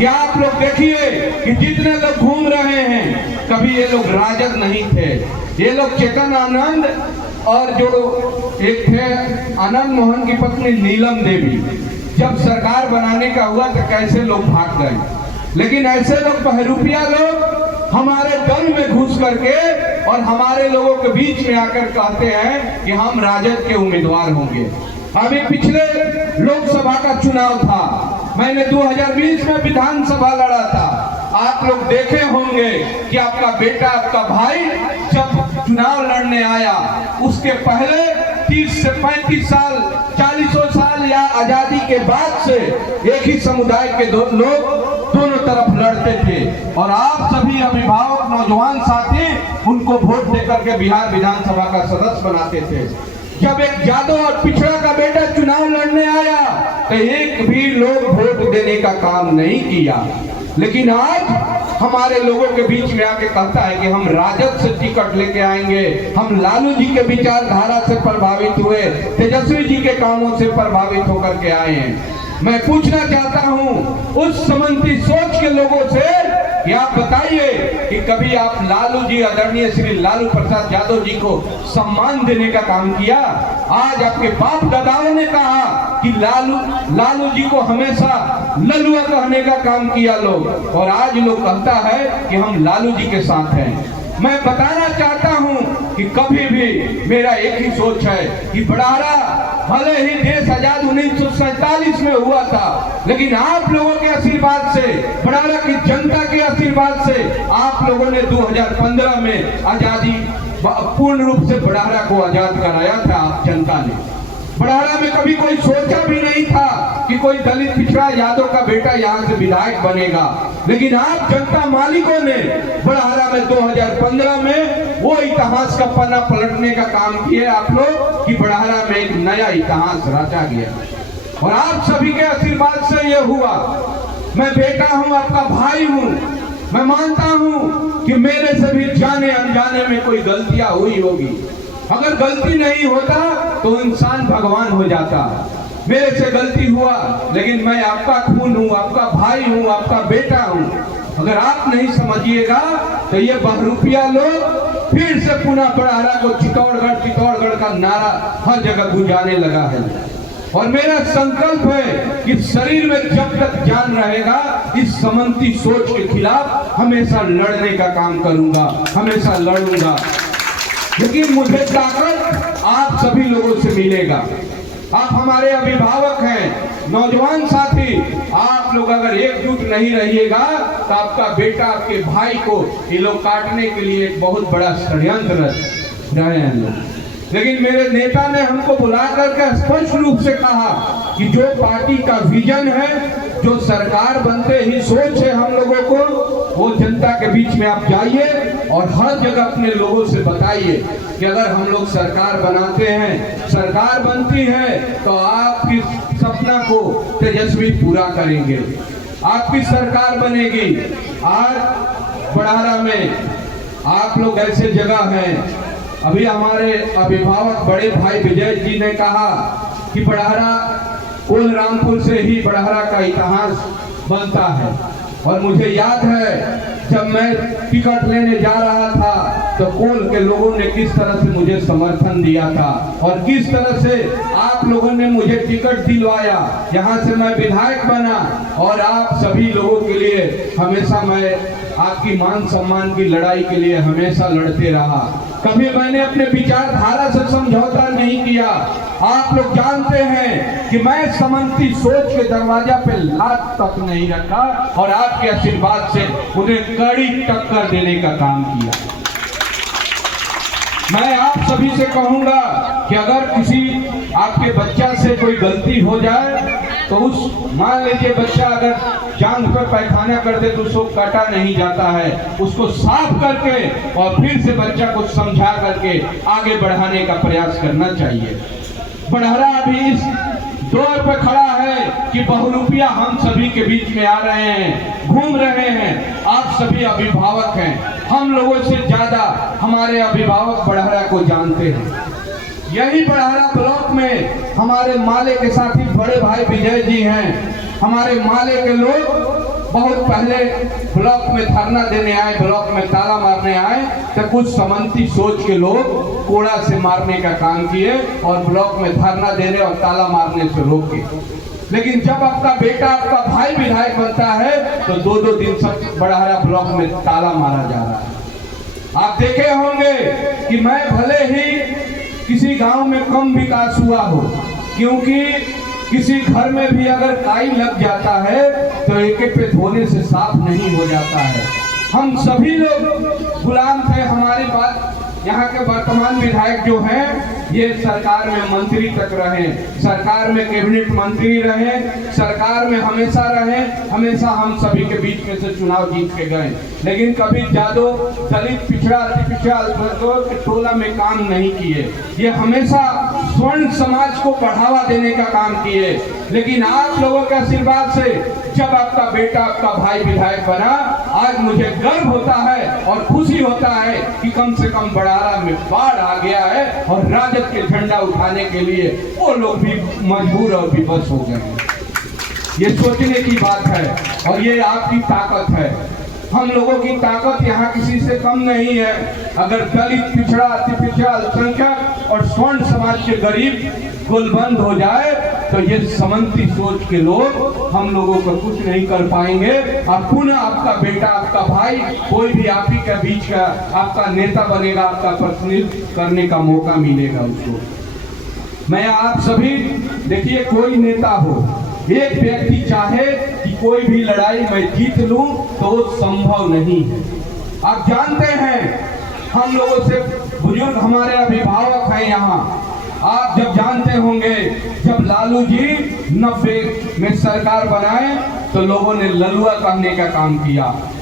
कि आप लोग देखिए कि जितने लोग घूम रहे हैं, कभी ये लोग राजद नहीं थे। ये लोग चेतन आनंद और जो एक थे आनंद मोहन की पत्नी नीलम देवी, जब सरकार बनाने का हुआ तो कैसे लोग भाग गए। लेकिन ऐसे लोग बहरूपिया लोग हमारे दल में घुस करके और हमारे लोगों के बीच में आकर कहते हैं कि हम राजद के उम्मीदवार होंगे। अभी पिछले लोकसभा का चुनाव था, मैंने 2020 में विधानसभा लड़ा था। आप लोग देखे होंगे कि आपका बेटा, आपका भाई जब चुनाव लड़ने आया, उसके पहले 30 से 35 साल, 40 साल या आजादी के बाद से एक ही समुदाय के लोग दोनों तरफ लड़ते थे और आप सभी अभिभावक नौजवान साथी उनको वोट देकर के बिहार विधानसभा का सदस्य बनाते थे। जब एक यादव और पिछड़ा का बेटा चुनाव लड़ने आया तो एक भी लोग वोट देने का काम नहीं किया। लेकिन आज हमारे लोगों के बीच में आके कहता है कि हम राजद से टिकट लेके आएंगे, हम लालू जी के विचारधारा से प्रभावित हुए, तेजस्वी जी के कामों से प्रभावित होकर के आए हैं। मैं पूछना चाहता हूं उस समंती सोच के लोगों से कि आप बताइए कि कभी आप लालू जी, आदरणीय श्री लालू प्रसाद यादव जी को सम्मान देने का काम किया? आज आपके बाप दादाओं ने कहा कि लालू जी को हमेशा ललुआ कहने का काम किया लोग, और आज लोग कहता है कि हम लालू जी के साथ हैं। मैं बताना चाहता हूं कि कभी भी मेरा एक ही सोच है कि बड़ारा भले ही देश आजाद 1947 में हुआ था, लेकिन आप लोगों के आशीर्वाद से, बड़ारा की जनता के आशीर्वाद से आप लोगों ने 2015 में आजादी पूर्ण रूप से बड़ारा को आजाद कराया था। जनता ने बड़ारा में कभी कोई सोचा भी नहीं था कि कोई दलित पिछड़ा यादव का बेटा यहाँ से विधायक बनेगा, लेकिन आप जनता मालिकों ने बड़ारा में 2015 में वो इतिहास का पन्ना पलटने का काम किया आप लोग कि बड़ारा में एक नया इतिहास रचा गया और आप सभी के आशीर्वाद से ये हुआ। मैं बेटा हूँ, आपका भाई हूँ, मैं मानता हूँ कि मेरे से भी जाने अनजाने में कोई गलतियां हुई होगी। अगर गलती नहीं होता तो इंसान भगवान हो जाता। मेरे से गलती हुआ, लेकिन मैं आपका खून हूँ, आपका भाई हूँ, आपका बेटा हूँ। अगर आप नहीं समझिएगा तो ये बहरूपिया लोग फिर से पुनः बड़ारा को चित्तौड़गढ़ का नारा हर जगह गुंजाने लगा है। और मेरा संकल्प है कि शरीर में जब तक जान रहेगा इस समंती सोच के खिलाफ हमेशा लड़ने का काम करूंगा, हमेशा लड़ूंगा। लेकिन मुझे ताकत आप सभी लोगों से मिलेगा। आप हमारे अभिभावक हैं, नौजवान साथी, आप लोग अगर एकजुट नहीं रहिएगा तो आपका बेटा, आपके भाई को ये लोग काटने के लिए एक बहुत बड़ा षड्यंत्र रहे हैं लोग। लेकिन मेरे नेता ने हमको बुला करके स्पष्ट रूप से कहा कि जो पार्टी का विजन है, जो सरकार बनते ही सोच है हम लोगों को, वो जनता के बीच में आप जाइए और हर जगह अपने लोगों से बताइए कि अगर हम लोग सरकार बनाते हैं, सरकार बनती है तो आपकी सपना को तेजस्वी पूरा करेंगे, आपकी सरकार बनेगी। आज बड़ारा में आप लोग ऐसे जगह हैं, अभी हमारे अभिभावक बड़े भाई विजय जी ने कहा कि बड़ारा कोलरामपुर से ही बड़ारा का इतिहास बनता है। और मुझे याद है जब मैं टिकट लेने जा रहा था तो कोल के लोगों ने किस तरह से मुझे समर्थन दिया था और किस तरह से आप लोगों ने मुझे टिकट दिलवाया, यहाँ से मैं विधायक बना। और आप सभी लोगों के लिए हमेशा मैं आपकी मान सम्मान की लड़ाई के लिए हमेशा लड़ते रहा। कभी मैंने अपने विचारधारा से समझौता नहीं किया। आप लोग जानते हैं कि मैं समंती सोच के दरवाजा पे लात तक नहीं रखा और आपके आशीर्वाद से उन्हें कड़ी टक्कर देने का काम किया। मैं आप सभी से कहूंगा कि अगर किसी आपके बच्चा से कोई गलती हो जाए तो उस, मान लीजिए बच्चा अगर जांघ पर पैखाना कर दे तो उसको काटा नहीं जाता है, उसको साफ करके और फिर से बच्चा को समझा करके आगे बढ़ाने का प्रयास करना चाहिए। बड़ारा अभी इस दौर पर खड़ा है कि बहुरूपिया हम सभी के बीच में आ रहे हैं, घूम रहे हैं। आप सभी अभिभावक हैं, हम लोगों से ज्यादा हमारे अभिभावक बड़ारा को जानते हैं। यही बड़ारा ब्लॉक में हमारे माले के साथी बड़े भाई विजय जी हैं। हमारे माले के लोग बहुत पहले ब्लॉक में धरना देने आए, ब्लॉक में ताला मारने आए, तो कुछ समंती सोच के लोग कोड़ा से मारने का काम किए और ब्लॉक में धरना देने और ताला मारने से रोके। लेकिन जब आपका बेटा, आपका भाई विधायक बनता है तो 2-2 दिन सब बड़हरा ब्लॉक में ताला मारा जा रहा है। आप देखे होंगे कि मैं भले ही किसी गांव में कम विकास हुआ हो, क्योंकि किसी घर में भी अगर काई लग जाता है तो एक पे धोने से साफ नहीं हो जाता है। हम सभी लोग गुलाम थे। हमारी बात, यहाँ के वर्तमान विधायक जो हैं ये सरकार में मंत्री तक रहे, सरकार में कैबिनेट मंत्री रहे, सरकार में हमेशा रहे, हमेशा हम सभी के बीच में से चुनाव जीत के गए। लेकिन कभी जादो दलित, पिछड़ा, अति पिछड़ा, अल्पसंख्यक के टोला में काम नहीं किए। ये हमेशा स्वर्ण समाज को बढ़ावा देने का काम किए। लेकिन आप लोगों के आशीर्वाद से जब आपका बेटा, आपका भाई विधायक बना, आज मुझे गर्व होता है और खुशी होता है कि कम से कम बड़ारा में बाढ़ आ गया है और राजद के झंडा उठाने के लिए वो लोग भी मजबूर और विवश हो गए हैं। ये सोचने की बात है और ये आपकी ताकत है। हम लोगों की ताकत यहाँ किसी से कम नहीं है। अगर दलित, पिछड़ा, अति पिछड़ा, अल्पसंख्यक और स्वर्ण समाज के गरीब गुलबंद हो जाए तो ये समंती सोच के लोग हम लोगों को कुछ नहीं कर पाएंगे। और पुनः आपका बेटा, आपका भाई, कोई भी आप ही के बीच का आपका नेता बनेगा, आपका प्रतिनिधित्व करने का मौका मिलेगा उसको। मैं आप सभी, देखिए, कोई नेता हो, एक व्यक्ति चाहे कि कोई भी लड़ाई मैं जीत लूं तो वो संभव नहीं है। आप जानते हैं, हम लोगों से बुजुर्ग हमारे अभिभावक हैं यहाँ। आप जब जानते होंगे, जब लालू जी 90 में सरकार बनाए तो लोगों ने ललुआ कहने का काम किया।